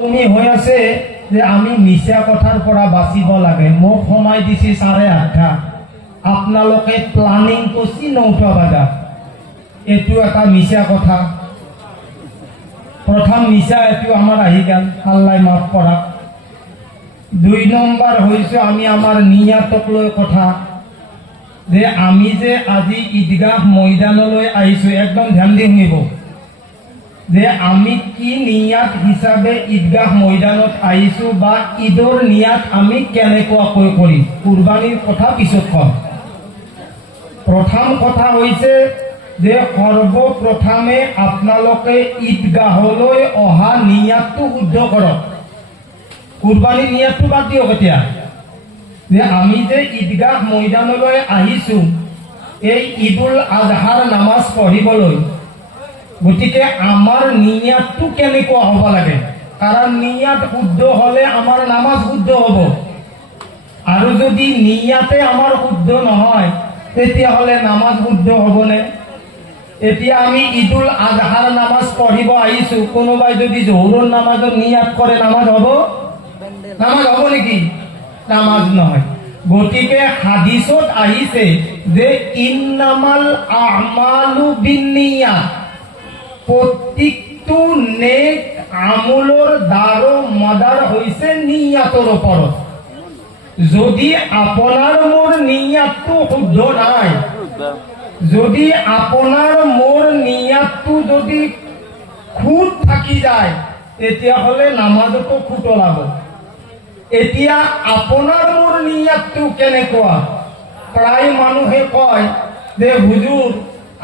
তুমি হৈ আছে যে আমি মিছা কথাৰ পৰা বাচিব লাগে। মোক সময় দিছি 8:30। আপোনালোকে প্লানিং কৰিছি 9টা বজাত। এইটো এটা মিছা কথা। প্ৰথম মিছা এইটো আমাৰ আহি গেল, আল্লাই মাফ কৰা। 2 নম্বৰ হৈছে আমি আমাৰ নিয়াতক লৈ কথা, যে আমি যে আজি ঈদগাহ ময়দানলৈ আহিছো, একদম ধ্যান দি শুনিব, যে আমি কি নিয়াত হিচাপে ঈদগাহ ময়দানত আহিছো বা ঈদৰ নিয়াত আমি কেনেকুৱাকৈ কৰিম। কুৰবানীৰ কথা পিছত কম। প্ৰথম কথা হৈছে যে সৰ্বপ্ৰথমে আপোনালোকে ঈদগাহলৈ অহা নিয়াতটো শুদ্ধ কৰক। কুৰবানীৰ নিয়াতটো বাদ দিয়ক। এতিয়া যে আমি যে ঈদগাহ ময়দানলৈ আহিছো এই ঈদুল আজহাৰ নামাজ পঢ়িবলৈ, গতিকে আমাৰ নিয়াতটো কেনেকুৱা হ'ব লাগে। কাৰণ নিয়াত শুদ্ধ হলে আমাৰ নামাজ শুদ্ধ হ'ব, আৰু যদি নিয়াতে আমাৰ শুদ্ধ নহয় তেতিয়াহ'লে নামাজ শুদ্ধ হ'বনে? এতিয়া আমি ঈদুল আজহাৰ নামাজ পঢ়িব আহিছো, কোনোবাই যদি জোহৰৰ নামাজৰ নিয়াত কৰে নামাজ হ'ব? নামাজ হ'ব নেকি? নামাজ নহয়। গতিকে হাদিসত আহিছে যে ইন্নামাল আমালু বিন্নিয়াত, প্ৰত্যেকটো নেক আমলৰ দাৰো মাদাৰ হৈছে নিয়াতৰ ওপৰত। যদি আপোনাৰ মোৰ নিয়াতটো শুদ্ধ নাই, যদি আপোনাৰ মোৰ নিয়াতটো যদি খুঁত থাকি যায় তেতিয়াহ'লে নামাজতো খুঁত ওলাব। এতিয়া আপোনাৰ মোৰ নিয়াতটো কেনেকুৱা? প্ৰায় মানুহে কয় যে হুজুৰ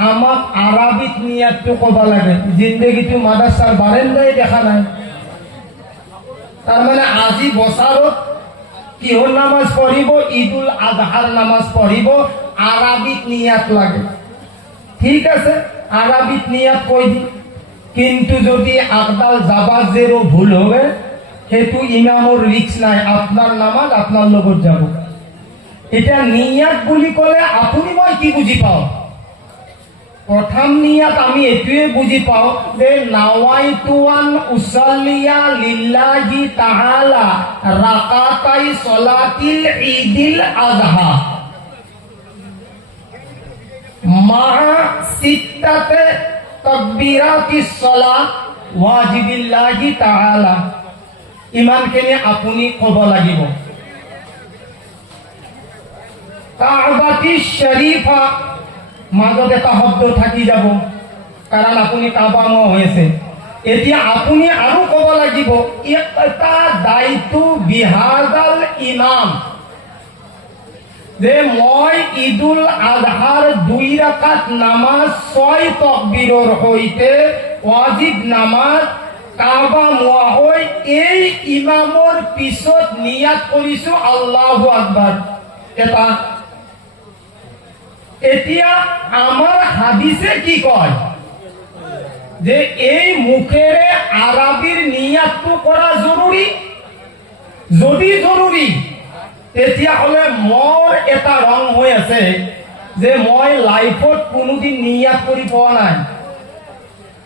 আমাক আৰবিত নিয়াতটো ক'ব লাগে। জিন্দগীটো মাদ্ৰাছাৰ বাৰান্দাই দেখা নাই। তাৰমানে আজি বছৰত কিহৰ নামাজ পঢ়িব? ঈদুল আজহাৰ নামাজ পঢ়িব, আৰবিত নিয়াত লাগে। ঠিক আছে, আরবিত নিয়াত কৈ দি, কিন্তু যদি আকদাল যাবা জেরো ভুল হবে সেতু ইমামর রিক্স নাই, আপনার নামাজ আপনার লগত যাব। এটা নিয়াত বুলি কলে আপুনি মই কি বুঝি পাও? প্রথম নিয়াত আমি এটুয়ে বুঝি পাও যে নাওয়াইতুয়ান উসাল্লিয়া লিল্লাহি তাআলা রাকাতাই সলাতিল ঈদিল আযহা মা সিত্তাতে তাকবীরাতিস সালাত ওয়াজিবিল্লাহি তাআলা। ইমানখিনি আপুনি ক'ব লাগিব। কাবাতিশ শরীফা মাজত এটা শব্দ থাকি যাব, কাৰণ আপুনি কাবা হৈ আছে। এতিয়া আপুনি আৰু ক'ব লাগিব এটা দায়িত্ব বিহাজাল ইমাম, যে মই ঈদুল আজহাৰ 2 ৰাকাত নামাজ 6 তাকবীৰৰ সৈতে ওয়াজিব নামাজ কাবা মোৱা হৈ এই ইমামৰ পিছত নিয়াত কৰিছো আল্লাহু আকবাৰ। এটা এতিয়া আমাৰ হাদিসে কি কয় যে এই মুখেৰে আৰবিৰ নিয়াতটো কৰা জৰুৰী। যদি জৰুৰী তেতিয়াহ'লে মোৰ এটা ৰং হৈ আছে যে মই লাইফত কোনোদিন নিয়াত কৰি পোৱা নাই।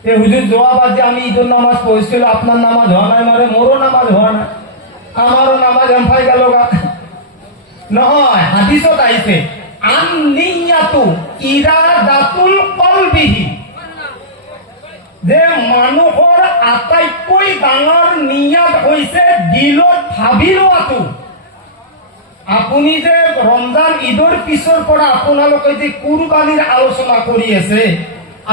এই হুজুৰ যোৱাবাৰ যে আমি ঈদৰ নামাজ পঢ়িছিলো, আপনাৰ নামাজ হোৱা নাই মানে মোৰো নামাজ হোৱা নাই, আমাৰো নামাজ এমফাই গেল নহয়। হাদিসত আহিছে আন নিয়াতু ইৰাদাতুল কলবিহি, যে মানুহৰ আটাইতকৈ ডাঙৰ নিয়াত হৈছে দিলত ভাবি লোৱাটো। আপুনি যে ৰমজান ঈদৰ পিছৰ পৰা আপোনালোকে যে কুৰবানিৰ আলোচনা কৰি আছে,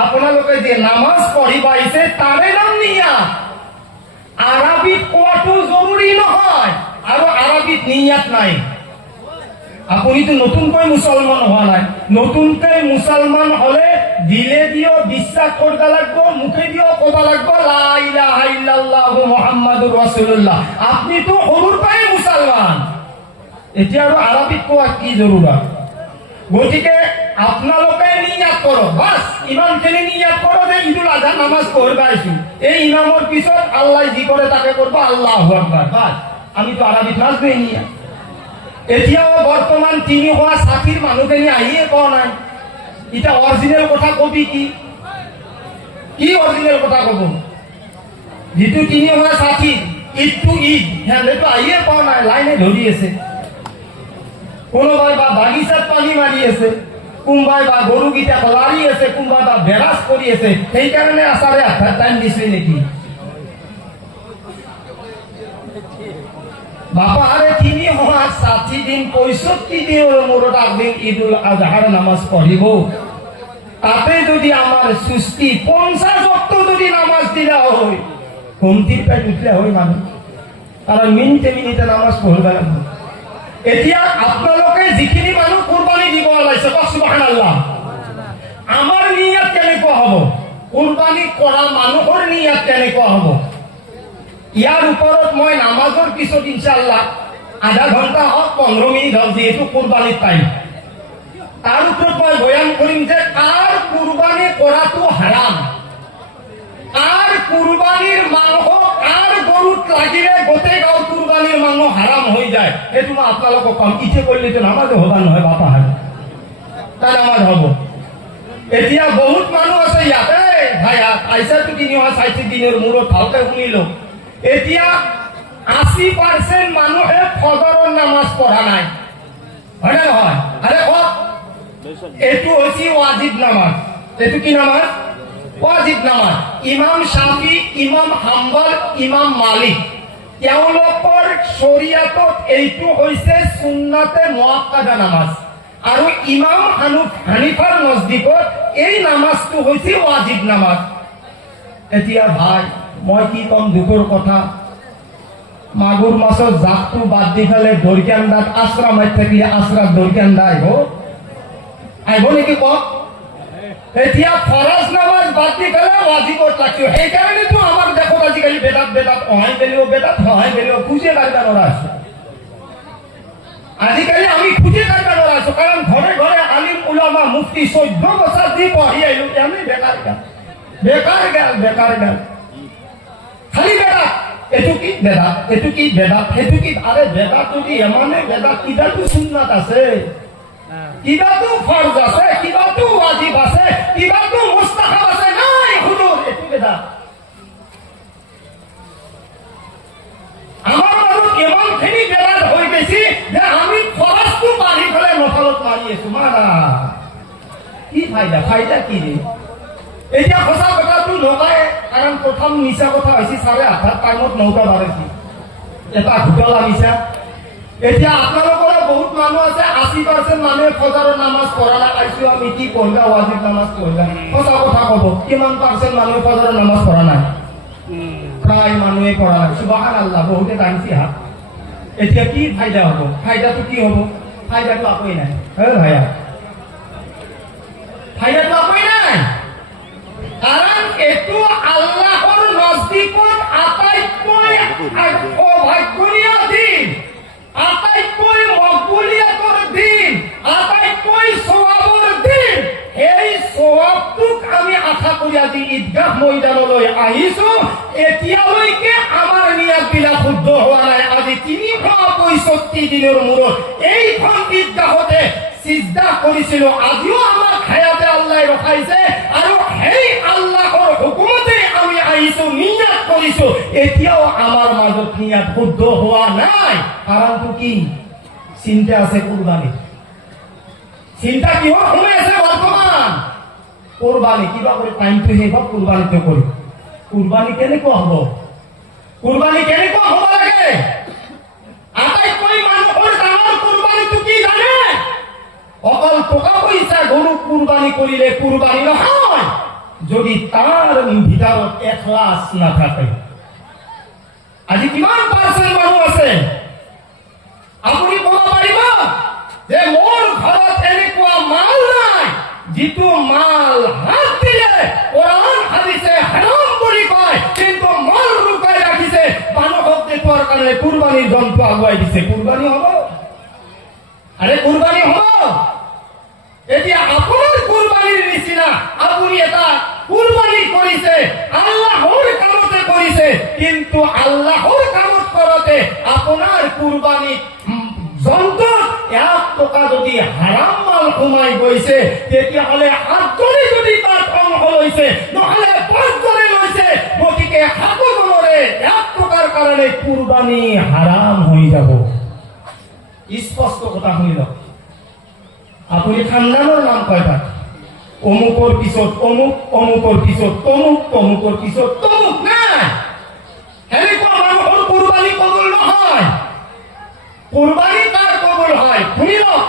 আপোনালোকে যে নামাজ পঢ়িব আহিছে তাৰে নাম নিয়াত। আৰবিত কোৱাটো জৰুৰী নহয়, আৰু আৰবিত নিয়াত নাই। আপুনিতো নতুনকৈ মুছলমান হোৱা নাই। নতুনকৈ মুছলমান হলে দিলে দিও বিশ্বাস কৰিব লাগিব, মুখে দিও ক'ব লাগিব লা ইলাহা ইল্লাল্লাহু মুহাম্মাদুৰ ৰাসূলুল্লাহ। আপনিতো সৰুৰ পৰাই মুছলমান, এতিয়া আৰু আৰবিত কোৱা কি জৰুৰত? গতিকে আপোনালোকে নিয়াত কৰক, বাস ইমানখিনি নিয়াত কৰক যে ঈদুল আজহা নামাজ পঢ়িব আহিছো, এই ইমামৰ পিছত আল্লাহ যি কৰে তাকে কৰিব আল্লাহু আকবাৰ। বাস আমিতো আৰবিত নাজনোই নিয়া। এতিয়াও বৰ্তমান 360 মানুহখিনি আহিয়ে কোৱা নাই। এটা অৰিজিনাল কথা কবি কি কি অৰিজিনাল কথা কব? যেটো 360 ঈদ টু ঈদ সিহঁতেতো আহিয়ে পোৱা নাই, লাইনে ধৰি আছে। কোনোবাই বা বাগিচাত পানী মাৰি আছে, কোনোবাই বা গৰুকেইটাক লাৰি আছে, কোনোবাই বা বেৰাজ কৰি আছে। সেইকাৰণে 8:30 টাইম দিছে নেকি? বাপা আৰে 360 দিন 65 দিনেৰ মূৰত একদিন ঈদুল আজহার নামাজ পঢ়িব। তাতে যদি আমার সুস্থি 50 ওয়াক্ত যদি নামাজ দিলা হয়, কমতির পেট উঠলে হয় মানুষ। কারণ মিনিটে মিনিটে নামাজ পঢ়িব লাগিব। এতিয়া আপোনালোকে যিখিনি মানুহ কুরবানি দিব ওলাইছে, সুবহানাল্লাহ, আমার নিয়ত কেনেকুৱা হ'ব? কুৰবানি কৰা মানুহৰ নিয়ত কেনেকুৱা হ'ব? ইয়াৰ ওপৰত মই নামাজৰ পিছত ইনশাআল্লাহ আধা ঘন্টা হওক 15 মিনিট হওক, যেহেতু কুরবানির টাইম, তার উপর মই বয়ান করিম যে কার কুরবানি করাটো হারাম, কার কুরবানির মাংস কার গরুত লাগিলে গোটেই গাঁও কুরবানির মাংস হারাম হয়ে যায়। এইটো মই আপোনালোকক কম। ইচ্ছে করলে তো নামাজ হবা নহয় বাপা, তাই নামাজ হব। এতিয়া বহুত মানুহ আছে ইয়াতে, ভাইয়া আইসাটো 360 দিনের মূৰত ভালকে শুনিলো। এতিয়া 80% মানুহে ফজৰৰ নামাজ পঢ়া নাই, হয় না নহয়? আরে কওক, এইটো হৈছে ওয়াজিব নামাজ। এইটো কি নামাজ? ওয়াজিব নামাজ। ইমাম শাফি, ইমাম হাম্বল, ইমাম মালিক, তেওঁলোকৰ শৰীয়তত এইটো হৈছে সুন্নতে মুআক্কাদা নামাজ। আৰু ইমাম হানিফাৰ নজদিকত এই নামাজটো হৈছে ওয়াজিব নামাজ। এতিয়া ভাই মই কি কম দুখৰ কথা, মাগুৰ মাছৰ জাতটো বাদ দি ফেলে দৰকিয়ান্দাত আশ্ৰা মাৰি থাকিলে আশ্ৰাত দৰকিয়ান্দা আহিব নেকি কওক? এতিয়া ফৰজ নামাজ বাদ দি ফেলে ওয়াজিবত লাগছে। সেইকাৰণেতো আমাৰ দেশত আজিকালি বেদাত অহাই গেলেও বেদাত সহায় গেলেও খুঁজে কাঢ়িব নোৱাৰা আছে। আজিকালি আমি খুঁজে কাঢ়িব নোৱাৰা আছো, কাৰণ ঘৰে ঘৰে আলিম উলামা মুফতি 14 বছৰ দি পঢ়ি আহিলো, আমি বেকাৰ গাল খালি বেদাত। এইটো কি বেদাত, এইটো কি বেদাত, সেইটো কি? আরে বেদাত যদি এমানে বেদাত, কিবাটো সুন্নাত আছে, কিবাটো ফরজ আছে, কিবাটো ওয়াজিব আছে, কিবাটো মুস্তাহাব আছে। নাই হুজুর, এইটো বেদাত। আমার মানুষ এমনখিনি বেদাত হৈ গেছি যে আমি ফরজটো পাৰি ফেলে নফলত মাৰি আছো। মাৰা কি ফাইদা কি ৰে? এতিয়া সঁচা কথাটো নকয়, কাৰণ প্ৰথম মিছা কথা হৈছে 8:30 টাইমত 9টা বাজিছে, এটা ঘোটালা মিছা। এতিয়া আপোনালোকৰ বহুত মানুহ আছে, 80% মানুহে ফজৰৰ নামাজ পঢ়া নাই। আইছো আমি কি পঢ়িবা, ওয়াজিব নামাজ পঢ়িবা। সঁচা কথা কব, কিমান পাৰ্চেণ্ট মানুহে ফজৰৰ নামাজ পঢ়া নাই? প্ৰায় মানুহে পঢ়া নাই। সুবহানাল্লাহ, বহুতে টানিছে হাত। এতিয়া কি ফাইদা হ'ব? ফাইদাটো কি হ'ব? ফাইদাটো একোৱেই নাই। ভাইয়া ফাইদাটো একোৱেই নাই, কাৰণ এইটো আল্লাহৰ নজদিকত আটাইতকৈ সৌভাগ্যনীয় দিন, আটাইতকৈ মকবুলিয়তৰ দিন, আটাইতকৈ সওয়াবৰ দিন। এই সওয়াবটোক আমি আশা কৰি আজি ঈদগাহ ময়দানলৈ আহিছো। এতিয়ালৈকে আমাৰ নিয়তবিলাক শুদ্ধ হোৱা নাই। আজি 365 দিনৰ মূৰত এইখন ঈদগাহতে সিজদা কৰিছিলো। আজিও আমাৰ হায়াতে আল্লাহ ৰখাইছে, আৰু সেই আল্লাহৰ হুকুমতে আমি আহিছো, নিয়ত কৰিছো। এতিয়াও আমাৰ মাজত নিয়ত শুদ্ধ হোৱা নাই। কাৰণটো কি? চিন্তা আছে কুৰবানি। চিন্তা কিহৰ সোমাই আছে বৰ্তমান? কুৰবানি। কিবা কৰি টাইমটো শেষ হওক, কুৰবানিটো কৰি। কুৰবানি কেনেকুৱা হ'ব? কুৰবানি কেনেকুৱা হ'ব লাগে? আটাইতকৈ মানুহৰ ডাঙৰ কুৰবানিটো কি জানে? অকল টকা পইচা গৰু কুৰবানি কৰিলে কুৰবানি নহয়, যদি তাৰ ভিতৰত এখলাস নাথাকে। আজি কিমান পাৰ্চেণ্ট মানুহ আছে আপুনি ক'ব পাৰিব যে মোৰ ঘৰত এনেকুৱা মাল নাই যিটো মাল হাত দিলে কোৰআন হাদিসে হাৰাম বুলি কয়, কিন্তু মাল লুকাই ৰাখিছে মানুহক দেখুৱাৰ কাৰণে কুৰবানিৰ জন্তু আগুৱাই দিছে। কুৰবানি হ'ব? আৰে কুৰবানি হ'ব? এতিয়া আপোনাৰ কুৰবানিৰ নিচিনা আপুনি এটা কুৰবানি কৰিছে, আল্লাহৰ কামতে কৰিছে, কিন্তু আল্লাহৰ কামত কৰোতে আপোনাৰ কুৰবানি যন্ত্ৰত 1 টকা যদি হারাম মাল সোমাই গৈছে, তেতিয়াহ'লে 7জনে যদি তাত অংশ লৈছে, নহ'লে 5জনে লৈছে। গতিকে 7জনৰে এক প্ৰকাৰ কাৰণে কুৰবানি হাৰাম হয়ে যাব। স্পষ্ট কথা শুনিল। আপুনি খানদানৰ নাম কয়টা? অমুকৰ পিছত অমুক, অমুকৰ পিছত তমুক, তমুকৰ পিছত তমুক। নাই, সেনেকুৱা মানুহৰ কুৰবানি কবুল নহয়। কুৰবানি তাৰ কবুল হয়। শুনি লওক,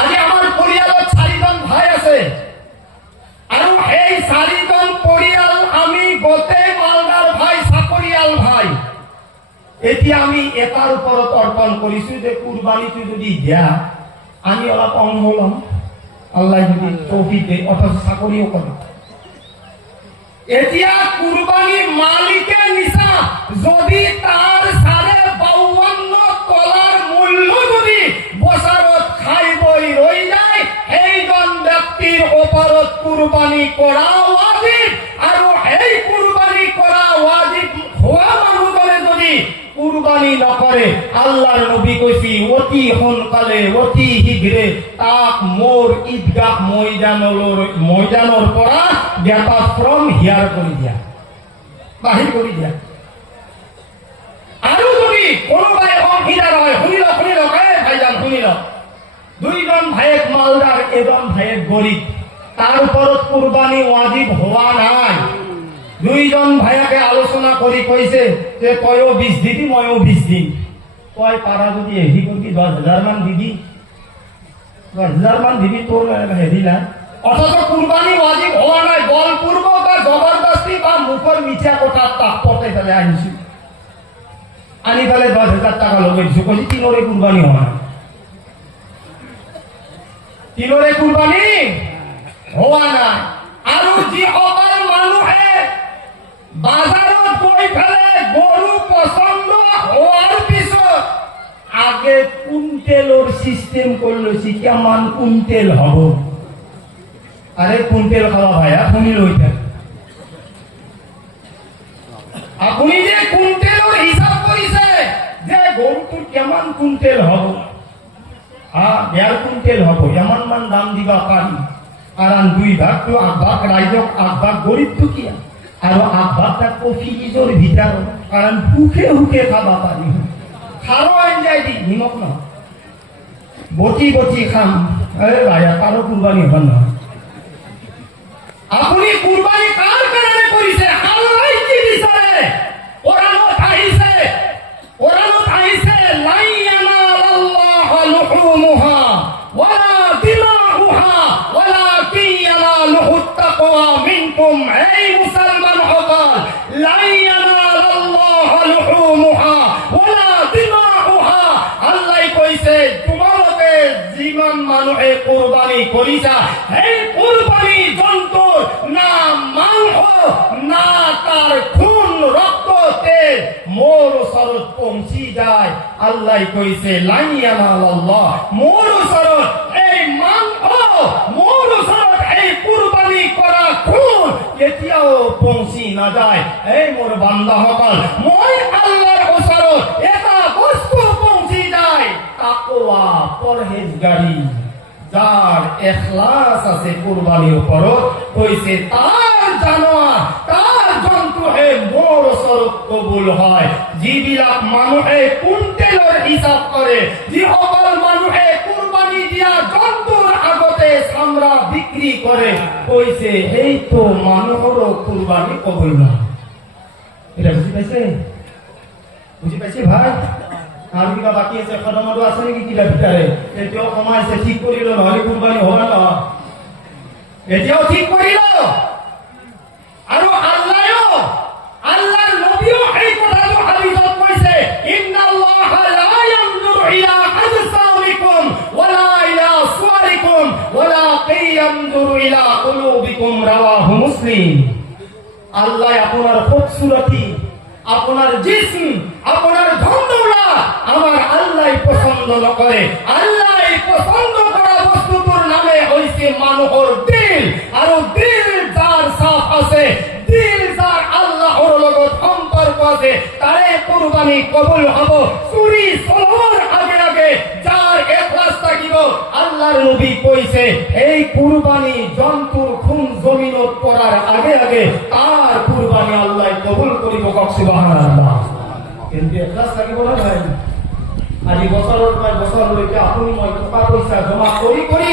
আজি আমাৰ পৰিয়ালত 4জন ভাই আছে আৰু এই 4জন পৰিয়াল আমি গোটেই মালদাৰ ভাই, চাকৰিয়াল ভাই। এতিয়া আমি এটাৰ ওপৰত অৰ্পণ কৰিছো যে কুৰবানিটো যদি দিয়া আমি অলপ অংশ ল'ম, আল্লাহ যদি তৌফিক দিয়ে, অথচ চাকৰিও কৰে। এতিয়া কুরবানি মালিকে নিচা যদি তার 52.5 তলার মূল্য যদি বছরত খাই বই রই যায়, সেইজন ব্যক্তির ওপরত কুরবানি করা ওয়াজিব। আর এই কুরবানি করা ওয়াজিব হওয়া মানুষজনে যদি কুরবানি নকরে, আল্লাহর নবী কইছি অতি সোনকালে অতি শীঘ্রে তাক মোর ঈদগাহ ময়দানৰ পৰা গেট ফ্ৰম হিয়াৰ কৰে দিয়া, বাহিৰ কৰে দিয়া। আৰু যদি কোনোবাই অংশীদার হয়, শুনিল ভাইজান শুনিল, 2জন ভাইয়েক মালদার, এজন ভাইয়েক গরিব, তার উপরত কুরবানি ওয়াজিব হওয়া নাই। 2জন ভাইয়াকে আলোচনা কৰি কৈছে যে তয়ও 20 দিবি, ময়ও 20 দিম। তই পাৰা যদি হেৰি কৰবি 10,000 মান দিবি, 10,000 মান দিবি, তোৰ হেৰি না। অথচ কুরবানি ওয়াজিব হওয়া নাই। বলপূর্বক বা জবরদস্তি বা মুখর মিছা কথা তাক পটাই ফেলে আনিছি, আনি ফেলে 10,000 টাকা লগাইছো, কইছি তিনরে কুরবানি হওয়া নাই, তিনরে কুরবানি হওয়া নাই। আৰু যিসকল মানুহে বাজাৰত গৈ ফেলে গরু পছন্দ হওয়ার পিছত আগে কুইন্টেলর সিস্টেম করে লৈছি, কেমন কুইন্টেল হব। আরে কুইন্টেল খাওয়া ভাইয়া শুনি লইতেন, আপনি যে কুইন্টেলর হিসাব করিছে যে গরুটোর কেমন কুইন্টেল হব, 1.5 কুইন্টেল হব, এমন মান দাম দিবা পারি। কারণ 2 ভাগ তো 8 ভাগ রাইজক, 8 ভাগ গরিব তো কি, আর 8 ভাগটা কফিজর ভিতর, কারণ হুকে হুকে খাবা পারি। খারো আঞ্জাই দি নিমক না, বটি বটি খাম। আরে ভাইয়া কারো কুরবানি হন না। আপনি কুরবানি কার কারণে করিছে? আল্লাহ কি বিচারে? কোরআনত আইছে লাই ইয়ানালাল্লাহু লুহুমুহা ওয়ালা দিমাউহা ওয়ালাকিন ইয়ানালুহুত তাকওয়া মিনকুম। এই মুসলমান হকল, লাই ইয়ানালাল্লাহু লুহুমুহা ওয়ালা দিমাউহা, আল্লাহ কইছে তোমালোকে জীবন মানুহে কুরবানি করিছা, এই কুরবানি জন্তুর না মাংস না তার খুন রক্ত তেল মোর শরৎ পৌঁছি যায়। আল্লাহ কইছে লাইয়ানাল্লাহ, মোর শরৎ এই মাংস, মোর শরৎ এই কুরবানি করা খুন কেতিয়াও পৌঁছি না যায়। এই মোর বান্দা হকল, মই আল্লাহর ওসরত এটা বস্তু পৌঁছি যায়, তাকওয়া পরহেজগারি, যার এখলাস আছে কুরবানির উপরত, কইছে তার জানোয়ার, তার জন্তু হে মোর শরত কবুল হয়। যিবিলাক মানুহে কুইন্টেলৰ হিসাব কৰে, যিসকল মানুহে কুৰবানি দিয়া জন্তুৰ আগতে চামড়া বিক্ৰি কৰে, কইছে এই তো মানুহৰো কুরবানি কবুল না। এটা বুঝি পাইছে? বুঝি পাইছে ভাই? আর কিবা বাকি আছে, খদমতো আছে নেকি কিবা ভিতরে? এতিয়াও কমাইছে, ঠিক করিল, নহলে কুরবানি হবা না। এতিয়াও ঠিক করিল। আৰু আল্লাহর নবীও এই কথাটো হাদিসত কইছে, ইন্নাল্লাহা লা ইয়ানজুরু ইলা আজসামিকুম ওয়ালা ইলা সুওয়ারিকুম ওয়ালাকিন ইয়ানজুরু ইলা কুলুবিকুম, রাওয়াহু মুসলিম। আল্লাহ আপনার খুবসুরতি, আপনার জিসম, আপনার ধনদৌলা আমার আল্লাহ পছন্দ নকরে। আল্লাহ পছন্দ করা বস্তুটোর নামে হইছে মানুহৰ দিল। আৰু দিল যার সাফ আছে, দিল যার আল্লাহর লগত সম্পর্ক আছে, তারে কুরবানি কবুল হব। চুরি চলোর আগে আগে যার এখলাস থাকিব, আল্লাহর নবী কইছে এই কুরবানি জন্তুর খুন জমিনত পড়ার আগে আগে তার কুরবানি আল্লাহ কবুল কৰিব কওক সুবহানাল্লাহ। কিন্তু এখলাছ লাগিব না ভাই। আজি বছৰৰ পৰা বছৰলৈকে আপুনি মই টকা পইচা জমা কৰি কৰি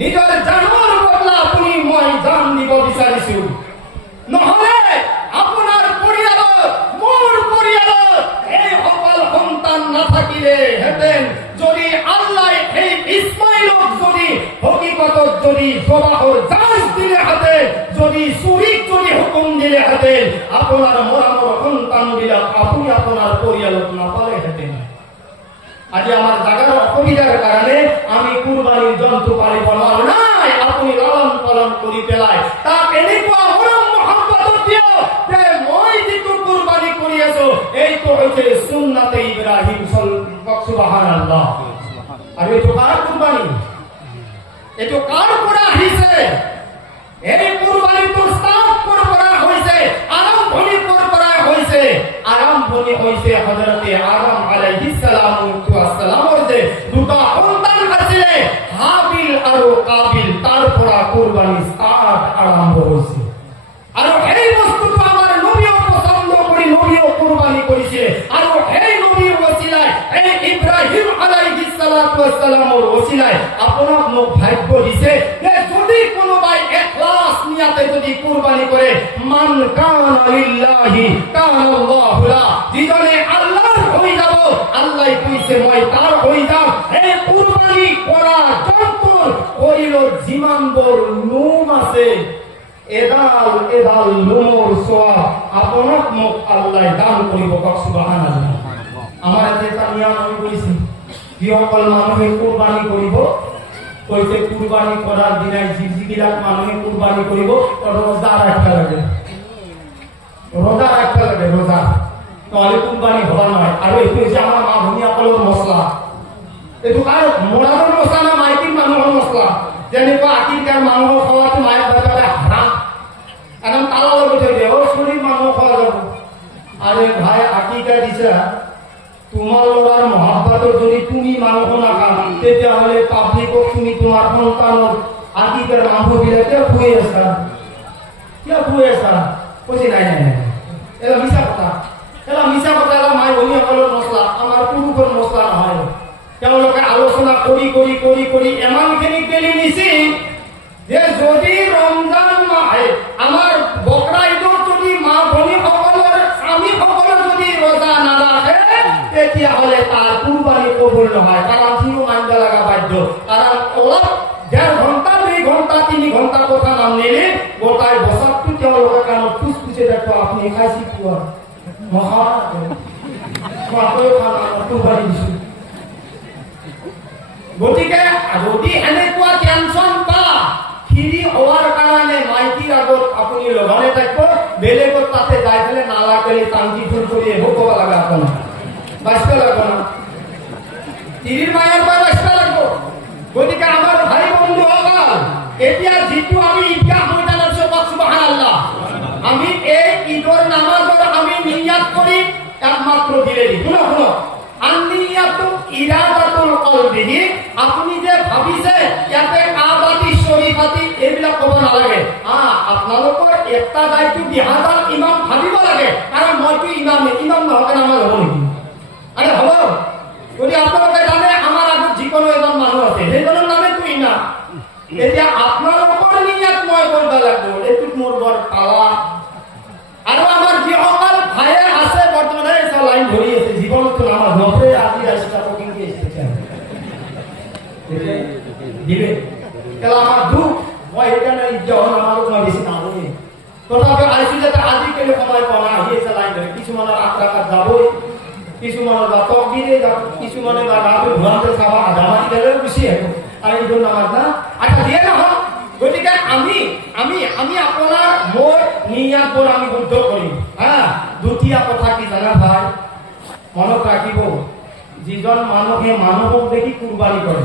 নিজৰ জানৰ বদলা আপুনি মই জান দিব বিচাৰিছো। নহলে আপোনাৰ পৰিয়ালত মোৰ পৰিয়ালত এই সকল সন্তান নাথাকিলে হেতেন, যদি আল্লাহ এই ইসমাইলক যদি হকিকতত যদি জবাহর জাজ দিলে হাতেন, যদি চুরিক যদি হুকুম দিলে হাতেন, আপনার মরামর সন্তান বিলাক আপনি আপনার পরিয়ালত নাপালে হেতেন। আজি আমার জায়গার অসুবিধার কারণে আমি কুরবানির জন্তু পালিব নোৱাৰো নাই, আপনি লালন পালন কৰি পেলাই তাক এনেকুৱা মৰম মহব্বত দিও যে মই যিটো কুৰবানি কৰি আছো এইটো হৈছে সুন্নাতে ইব্ৰাহিম সুবহানাল্লাহ। আৰু এইটো কাৰ কুৰবানি? এইটো কাৰ পৰা আহিছে? এই কুৰবানিটো স্টাৰ্ট কৰা হৈছে, আৰম্ভণি কৰা হৈছে। আৰম্ভণি হৈছে হযৰতে আদম আলাইহিস সালামৰ যে দুটা সন্তান আছিলে হাবিল আৰু কাবিল, তাৰ পৰা কুৰবানি স্টাৰ্ট আৰম্ভ হৈছে। আৰু এই বস্তুটো আমাৰ নবীও পছন্দ কৰি নবীও কুৰবানি কৰিছে। আৰু এই নবীৰ ওসিলায় এই ইব্ৰাহিম আলাইহিস সালামৰ ওসিলায় আপোনাক মোক ভাগ্য দিছে যে যদি কোনোবাই ইখলাস নিয়াতে যদি কুরবানি করে, মান কানা লিল্লাহি কানাল্লাহু লা, যিজনে আল্লাহর হই যাব আল্লাহ কইছে মই তার হই যাব। এই কুরবানি করা জন্তুর করিল জিমানবর নুম আছে, এদাল এদাল নুমর সওয়াব আপোনাক মোক আল্লাহ দান কৰিব কওক সুবহানাল্লাহ। আমাৰ এটা নিয়ম আমি কইছি যিসকল মানুহে কুৰবানি কৰিব কইতে কুৰবানি কৰাৰ দিনে যিবিলাক মানুহে কুৰবানি কৰিব ৰোজা ৰাখতে লাগে, ৰোজা ৰাখতে লাগে, ৰোজা তাহলে কুৰবানি হওয়া নয়। আৰ এইটো যে আমাৰ মা ভনীসকলৰ মছলা, এইটো কাৰ মৰাৰৰ মছলা না মাইকীৰ মানুহৰ মছলা? যেনেকুৱা আকিকাৰ মানুহ খোৱাটো মায়ে বাপে হাৰাম, একদম তালা লগাই থৈ দিয়ে, ও শৰীৰ মানুহ খোৱা যাব। আৰে ভাই আকিকা দিছা, তোমাৰ লড়াৰ মহাব্বতৰ যদি তুমি মানুষ না খান তেতিয়াহলে পাবলিকক তুমি তোমাৰ সন্তানৰ আকিকাৰ মাংস বিলাকে খুৱাই আছা, কিয় খুৱাই আছা? কৈছে নাই নাই নাই, এলা মিছা কথা, এলা মিছা কথা, এলা মাই ভনীসকলৰ মছলা, আমাৰ পুৰুষৰ মছলা নহয়। তেওঁলোকে আলোচনা কৰি কৰি কৰি কৰি এমানখিনি পেলি নিছি যে যদি ৰমজান মাহে আমাৰ বকৰা ঈদৰ যদি মা ভনীসকলৰ স্বামীসকলৰ যদি ৰোজা নাৰাখে তেতিয়াহলে তার কুরবানি কবুল নহয়, কারণ সিও মানতে লাগা বাধ্য। কারণ অলপ 1.5 ঘন্টা 2 ঘন্টা 3 ঘন্টা কথা নাম নিলে গোটাই বছরটো তেওঁলোকে কারণ ফুসফুসে দেখো আপনি খাইছি খোৱা মহা খোৱাকৈ খানা কুৰবানি দিছো। গতিকে যদি এনেকুৱা টেনশন পা ফিরি হওয়ার কারণে মাইকির আগত আপনি লগানে থাকবো, বেলেগত তাতে যাই ফেলে নালা করে টাঙ্কি ফুল করিয়ে ভোগ লাগা আপনার বাঁচতে লাগবো না, তিরির মায়ের পর বাঁচতে লাগবো। গতিকে আমার ভাই বন্ধু অকাল এতিয়া যিটো আমি ঈদগাহ ময়দানত চবক সুবহানাল্লাহ, আমি এই ঈদর নামাজৰ আমি নিয়াত করি একমাত্র দিলে দি শুনো শুনো আন্নিয়াতু ইরাদাতুল কলবিহি, আপনি যে ভাবিছে ইয়াতে কাবাতি শরীফাতি এইবিলাক কব নালাগে। আপোনালোকৰ একটা দায়িত্ব 2000 ইমাম ভাবিব লাগে, কাৰণ মইতো ইমাম নহলে নামাজ হব নেকি? আৰে হব, যদি আপোনালোকে জানে আমাৰ আগত যিকোনো এজন মানুহ আছে সেইজনৰ নামেতো ইমাম। এতিয়া আপোনালোকৰ নিয়াত মই কৰিব লাগিব, এইটোত মোৰ বৰ পালা। আৰু আমাৰ যিসকল ভাইয়ে আছে বৰ্তমানে লাইন ধৰি আছে জীৱনটো নামাজ নপৰে, আজি ৰাস্তা পকিং কে এসেছে দিলে কেলা আমার দুঃখ মই এখানে যখন আমার কোনো বেশি না হই তথাপি আইসি যাতে আজি কেলে সময় পাওয়া আহিয়েছে লাইন ধরে, কিছুমানের আক্রাকাত যাবই, কিছুমানের বা তক দিয়ে যাব, কিছুমানে বা রাতে ঘুমাতে খাওয়া আধামাটি গেলেও বেশি এখন আর এই জন্য আমার না আচ্ছা দিয়ে না হোক। গতিকে আমি আমি আমি আপনার মোর নিয়াতবোৰ আমি শুদ্ধ কৰিম। দুটিয়া কথা কি জানা ভাই, মনত রাখিব, যিজন মানুহে মানুহক দেখি কুরবানি করে,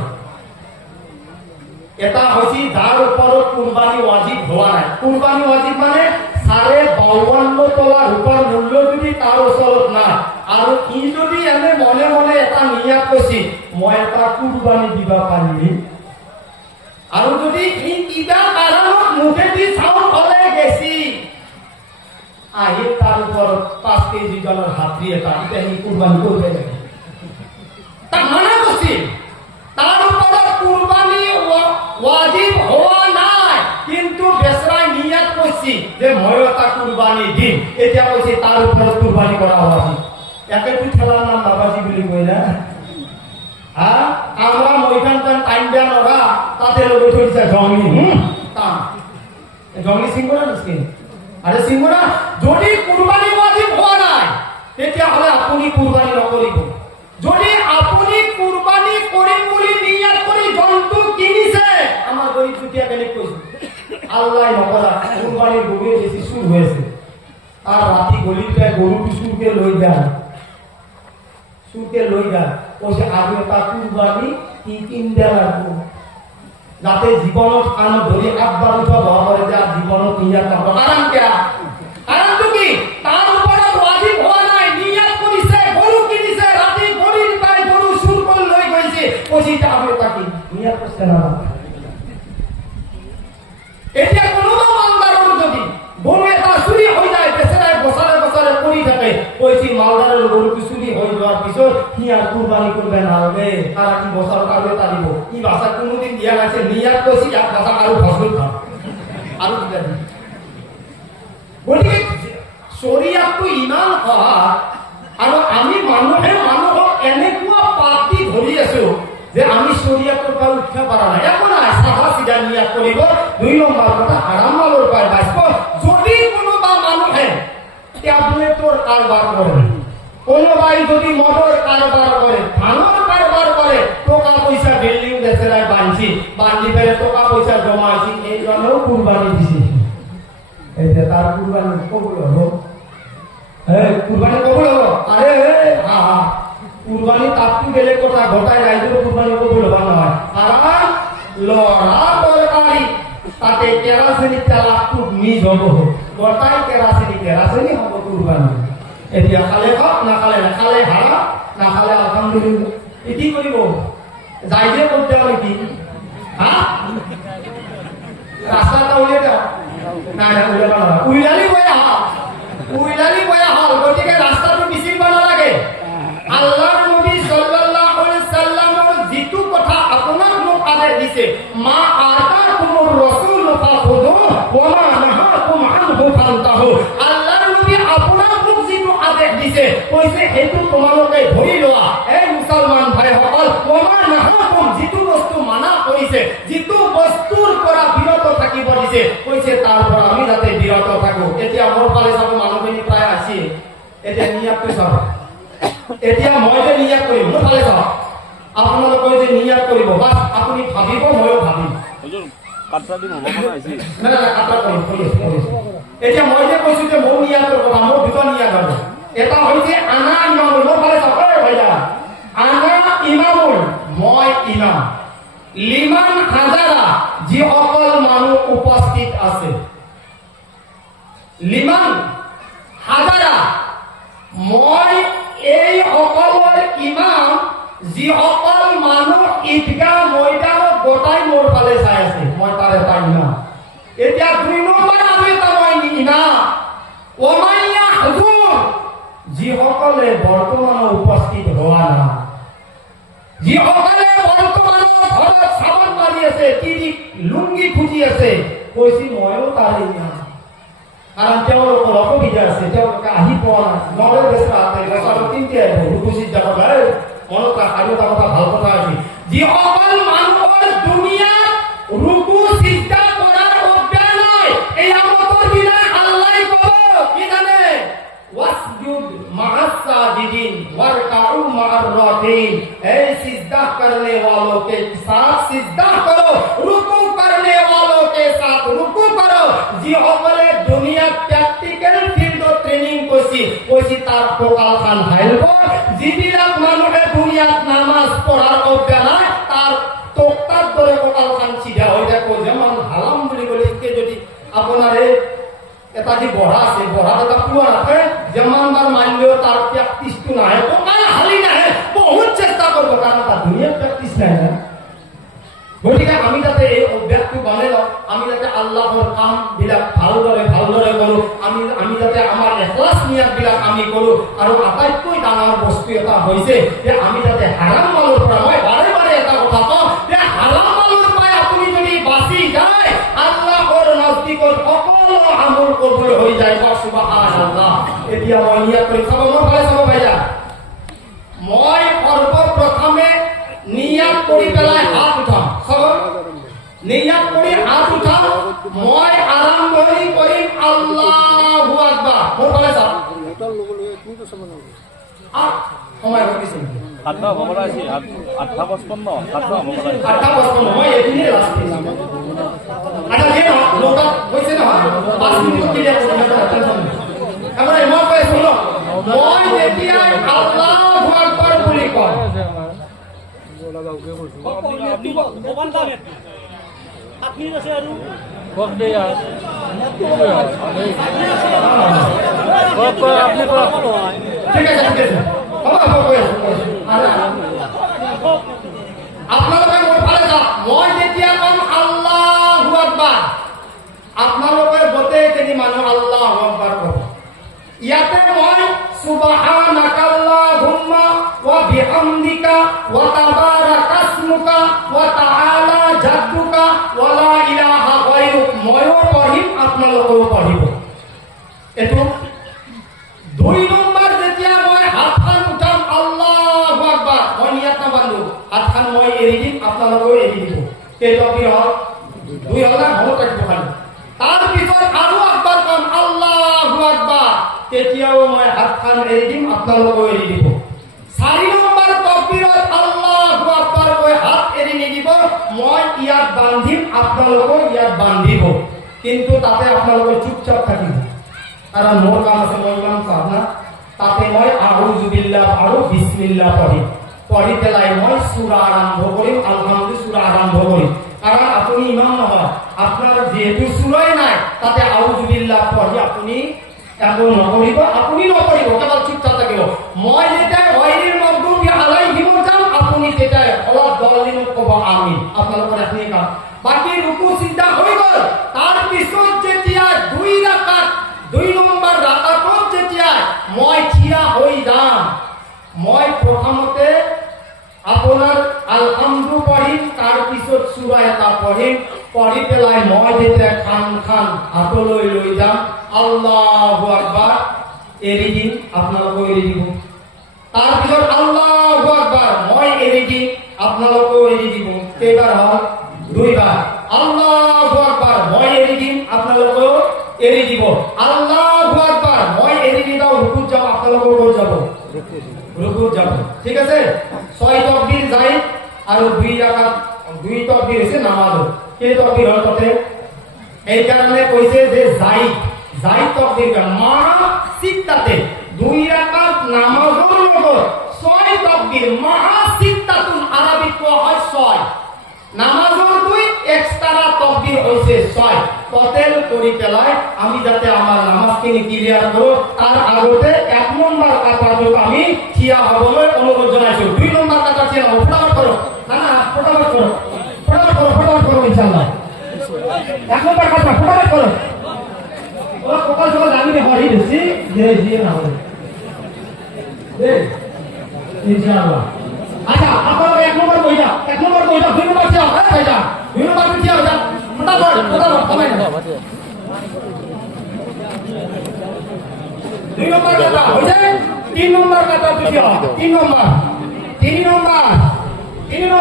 এটা হচ্ছে যার উপরত কুরবানি ওয়াজিব হওয়া নাই। কুরবানি ওয়াজিব মানে 52 তোলা রূপার মূল্য যদি তার ওচৰত না, আর ই যদি এনে মনে মনে এটা নিয়াত কৈছি মই এটা কুরবানি দিবা পাৰিম, আৰ যদি ই কিবা কাৰণত মুখেদি চাউল হলে গেছি আহি তাৰ ওপৰত 5 কেজি জনৰ হাতী এটা এতিয়া সি কুৰবানী কৰিব লাগে তাক মানা কৰিছিল তাৰ ওপৰত কুৰবানী ওয়াজিব হোৱা নাই কিন্তু বেচৰাই নিয়াত কৈছি যে মই এটা কুৰবানী দিম এতিয়া কৈছে তাৰ ওপৰত কুৰবানী কৰা হোৱা একেটো খেলাৰ নাম বাবাজি বুলি কয় না আমরা মইখানটান টাইম দেন ওরা তাতে লোক উঠেছে জঙ্গলি জঙ্গলি সিংহ না নিশ্চিত আরে সিংহ না যদি কুরবানি ওয়াজিব হওয়া নাই তেতিয়াহ'লে আপুনি কুরবানি নকৰিব যদি আপুনি কুৰবানি কৰিম বুলি নিয়ত কৰি জন্তু কিনিছে আমাৰ গৰিব দুটিয়া কেনে কৈছে আল্লাহ নকৰা কুৰবানিৰ গৰুৱে বেছি চুৰ হৈছে আৰ ৰাতি গলিতে গৰুটো চুৰকে লৈ যায় কৈছে আজি এটা কুরবানি তিন দেওয়া লাগবো যাতে জীবনত কাম ধরি একবার উঠা ভয় করে যে জীবনত নিয়াত করবো আরামটো কি তার উপরে ওয়াজিব হওয়া নাই নিয়াত করিছে গরু কিনিছে রাতি গরির পায় গরু চুর করে লই গইছে কইছে আমি তাকি নিয়াত করছে না এটা কোনোবা মালদারের যদি গরু এটা চুরি হয়ে যায় বেচারায় বছরে বছরে পড়ি থাকে কইছি মালদারের গরু চুরি হয়ে যাওয়ার পিছন কি আর কুরবানি করবে না হবে তারা কি বছর কারবে তারিব এই ভাষা কোনোদিন দিয়া আছে নিয়াত কইছি এক ভাষা আরো ফসল খা আরো দিতে গতিকে শরিয়াতটো ইমান সহজ আৰু আমি মানুহক এনেকুৱা পাতি ধৰি আছো যে আমি শৰিয়াতৰ পৰা উঠিব পৰা নাই একো নাই সাদা সিধা নিয়াত কৰিব 2 নম্বৰ কথা হাৰাম মালৰ পায় বাস্প যদি কোনোবা মানুহে ট্যাবলেটৰ কাৰবাৰ কৰে কোনোবাই যদি মদৰ কারবার করে ধানের কারবার করে টাকা পয়সা বিল্ডিং বেচেরায় বান্ধি ফেলে টাকা পয়সা জমাইছি এই জন্যও কুরবানি দিছি এই যে তার কুরবানি কবুল হলো কুরবানি কবুল হলো আরে কুরবানি তাপটি গেলে কথা ঘটায় রাইজের কুরবানি কবুল হওয়া নয় আর লড়া তরকারি তাতে কেরাসিনি তেলাকটু মিজ হব গোটাই কেরাসিনি হব কুরবানি এতিয়া খালে খাওক না খালে না খালে হারা না খালে আলহামদুলিল্লাহ কি কৰিব যাই দিয়ে করতে হবে কি রাস্তাটা উলিয়ে দাও না উইলালি বয়া হল গতিকে রাস্তাটো মিছিল বানা লাগে আল্লাহর নবী সাল্লাল্লাহু আলাইহি সাল্লামৰ যিটো কথা আপোনাক মোক আদেশ দিছে মা আতাকুমুর রাসূল ফাখুদু ওয়া মা নাহাকুম আনহু ফান্তাহু আল্লাহর নবী আপোনাক আদেশ দিছে কইছে হেতু তোমালোকে ধৰি লোৱা এই মুছলমান ভাইসকল ওমা নাহাকুম যিটো বস্তু মানা কৰিছে যিটো বস্তুৰ পৰা বিৰত থাকিব দিছে কইছে তাৰ পৰা আমি যাতে বিৰত থাকো এতিয়া মোৰ ফালে সব মানুহখিনি প্ৰায় আছে এতিয়া নিয়াত চাব এতিয়া মই যে নিয়াত কৰিম মোৰ ফালে চাব আপোনালোকে যে নিয়াত কৰিব বাস আপুনি ভাবিব ময়ো ভাবিম হুজুৰ কাটৰা দিন হ'ব পৰা আছে না কাটৰা কৰিম এতিয়া মই যে কৈছো যে মোৰ নিয়াতৰ কথা মোৰ দুটা নিয়াত হ'ব এটা হইছে আনা ইমামুল মোৰ ফালে চাব ভাইয়া আনা ইমামুল মই ইমাম লিমান হাজাৰা যি অকল মানুহ উপস্থিত আছে লিমান হাজাৰা মই এই অকলৰ ইমাম যি অকল মানুহ ঈদগাহ ময়দানত গোটাই মোৰ ফালে চাই আছে মই তাৰ এটা ইমাম এতিয়া 2 নম্বৰ আৰু এটা মই ইমাম ওমাইয়া হুজুৰ যিসকলে বৰ্তমানত উপস্থিত হোৱা নাই যিসকলে বৰ্তমানত ঘৰত চাবন মাৰি আছে তিৰি লুংগি খুজি আছে কৈছি ময়ো তাৰ ইমাম কাৰণ তেওঁলোকৰ অসুবিধা আছে তেওঁলোকে আহি পোৱা নাই নৰে বেচা বছৰত 3টা খুচিত যাব পাৰে মনত আৰু এটা কথা ভাল কথা আছে যিসকল মানুহৰ দুনিয়াত ৰুকু সিজদা কৰাৰ অভ্যাস নাই এই আমতৰ দিনা আল্লাহ ক'ব কি জানে ওয়াসজুদ মা'আস সাজিদিন ওয়ারকাউ মা'আর রাকিন এই সিজদা करने वालों के साथ सिजदा करो रुकू करने वालों के साथ रुकू करो যিসকলে দুনিয়া প্র্যাকটিক্যাল ফিল্ড ট্রেনিং কৈছি তাৰ পোকাল খান হাইলব যিবিলাক মানুহে দুনিয়াত নামাজ পঢ়াৰ অভ্যাস নাই তাৰ তোকতাৰ দৰে পোকাল খান চিধা হৈ থাকে যেমন হালাম বুলি ক'লে যদি আপোনাৰ এটা যে বঢ়া আছে বঢ়া এটা পুৱা ৰাখে যেমানবাৰ মাৰিলেও তাৰ প্ৰেক্টিছটো নাহে পোকাল হালি নাহে বহুত চেষ্টা কৰিব কাৰণ তাৰ দুনিয়াত প্ৰেক্টিছ নাই না গতিকে আমি যাতে এই অভ্যাসটো বনাই লওঁ আমি যাতে আল্লাহৰ কাম বিলাক ভালদৰে কৰো আমি যাতে আমাৰ এখলাস নিয়াতবিলাক আমি কৰোঁ আৰু আটাইতকৈ ডাঙৰ বস্তু এটা হৈছে যে আমি যাতে হাৰাম মালৰ পৰা মই বাৰে বাৰে এটা কথা কওঁ যে হাৰাম মালৰ পৰা আপুনি যদি বাচি যায় আল্লাহৰ নজদিকত সকলো আমল কবুল হৈ যায় সুবহানাল্লাহ এতিয়া মই নিয়াত কৰি চাব মোৰ ফালে চাব ভাইয়া মই সৰ্বপ্ৰথমে নিয়াত কৰি পেলাই হাত উঠাম চাব নিয়াত কৰি হাত উঠাম মই আৰম্ভণি কৰিম আল্লাহু আকবাৰ মোৰ ফালে চাব সময় হৈ গৈছে 8 ভগৱান আছে 8:55 8:55 মই এদিনে লাষ্ট আটা যে লোটা কইছে না 5 মিনিট ক্লিয়ার করে আমরা মই কই শুনো মই যেতিয়া আল্লাহু আকবার বলি কয় আপনি আছে আৰু কক দে यार ঠিক আছে আপোনালোকে মোৰ ফালে যাওক মই যেতিয়া কম আল্লাহু আকবার আপোনালোকে গোটেইখিনি মানুহ আল্লাহু আকবার ক'ব ইয়াতে মই সুবহানাকাল্লাহুম্মা ওয়া বিহামদিকা ওয়া তাবারাকাসমুকা ওয়া তাআলা জাদ্দুকা ওয়া লা ইলাহা গায়রুক ময়ো পঢ়িম আপোনালোকেও পঢ়িব এটো দুই নম্বৰ যেতিয়া মই হাতখন উঠাম আল্লাহু আকবাৰ মই নিয়াত নাবান্ধো হাতখন মই এৰি দিম আপোনালোকেও এৰি দিব কেইটা কি হ'ল দুই হ'ল না মনত ৰাখিব খালি তাৰ পিছত আৰু আকবাৰ কম আল্লাহু আকবাৰ তেতিয়াও মই হাতখন এৰি দিম আপোনালোকেও এৰি দিব 4 নম্বৰ তাকবীৰত আল্লাহু আকবাৰ কৈ হাত এৰি নিদিব মই ইয়াত বান্ধিম আপোনালোকেও ইয়াত বান্ধিব কিন্তু তাতে আপোনালোকে চুপচাপ থাকিব কাৰণ মোৰ কাম আছে মই ইমান চাহ না তাতে মই আউযু বিল্লাহ আৰু বিসমিল্লাহ পঢ়ি পেলাই মই সূৰা আৰম্ভ কৰিম আলহামদুলিল্লাহ সূৰা আৰম্ভ কৰিম কাৰণ আপুনি ইমান নহয় আপোনাৰ যেহেতু সূৰাই নাই তাতে আউযু বিল্লাহ পঢ়ি আপুনি একো নকৰিব আপুনি নকৰিব কেৱল চুপচাপ থাকিব মই যেতিয়া গায়ৰিল মাগদুবি আলাইহিম যাম আপুনি তেতিয়া অলপ দলিনত ক'ব আমিন আপোনালোকৰ এখিনি কাম বাকি ৰুকু সিজদা হৈ গ'ল তাৰ পিছত যেতিয়া দুই নম্বৰ ৰাকাতত যেতিয়া মই থিয়া হৈ যাম মই প্ৰথমতে আপোনাৰ আলহামদু পঢ়িম তাৰ পিছত সূরা এটা পঢ়ি পেলাই মই যেতিয়া খান হাতলৈ লৈ যাম আল্লাহু আকবার এৰি দিম আপোনালোকেও এৰি দিব তাৰ পিছত আল্লাহু আকবাৰ মই এৰি দিম আপোনালোকেও এৰি দিব কেইবাৰ হ'ল দুইবাৰ আল্লাহু আকবাৰ মই এৰি দিম আপোনালোকেও এৰি দিব আল্লাহু আকবাৰ মই এৰি দিও ৰুকুত যাব আপোনালোকেও ক'ত যাব ৰুকুত যাব ঠিক আছে 6 তাকবীৰ যায় আৰু 2 ৰাকাত 2 তাকবীৰ আছে নামাজ কেই তাকবীৰ হ'ল তাতে এই কাৰণে কৈছে যে যায় তাকবীৰ মা সিত্তাতে 2 ৰাকাত নামাজৰ লগত 6 তাকবীৰ মা সিত্তাতুন আৰবিত কোৱা হয় 6 নামাজৰ 2 এক্সট্ৰা তাকবীৰ হৈছে 6 টোটাল কৰি পেলাই আমি যাতে আমাৰ নামাজখিনি ক্লিয়াৰ কৰো তাৰ আগতে 1 নম্বৰ কাটাটো আমি থিয়া হ'বলৈ অনুৰোধ জনাইছো 2 নম্বৰ কাটা থিয়া হ'ব ফটাফট কৰক না ফটাফট কৰক ইনশাআল্লাহ 1 নম্বৰ কাটা ফটাফট কৰক ওরা কোকাল সকাল জানি হরি দিছি যে না হবে দে ইনশাআল্লাহ আচ্ছা আপনারা 1 নম্বর কইটা 2 নম্বর থিয়া হয় ভাইটা 2 নম্বর থিয়া হয় ফটাফট কমাই না 2 নম্বর কাটা হইছে 3 নম্বর কাটা থিয়া 3 নম্বর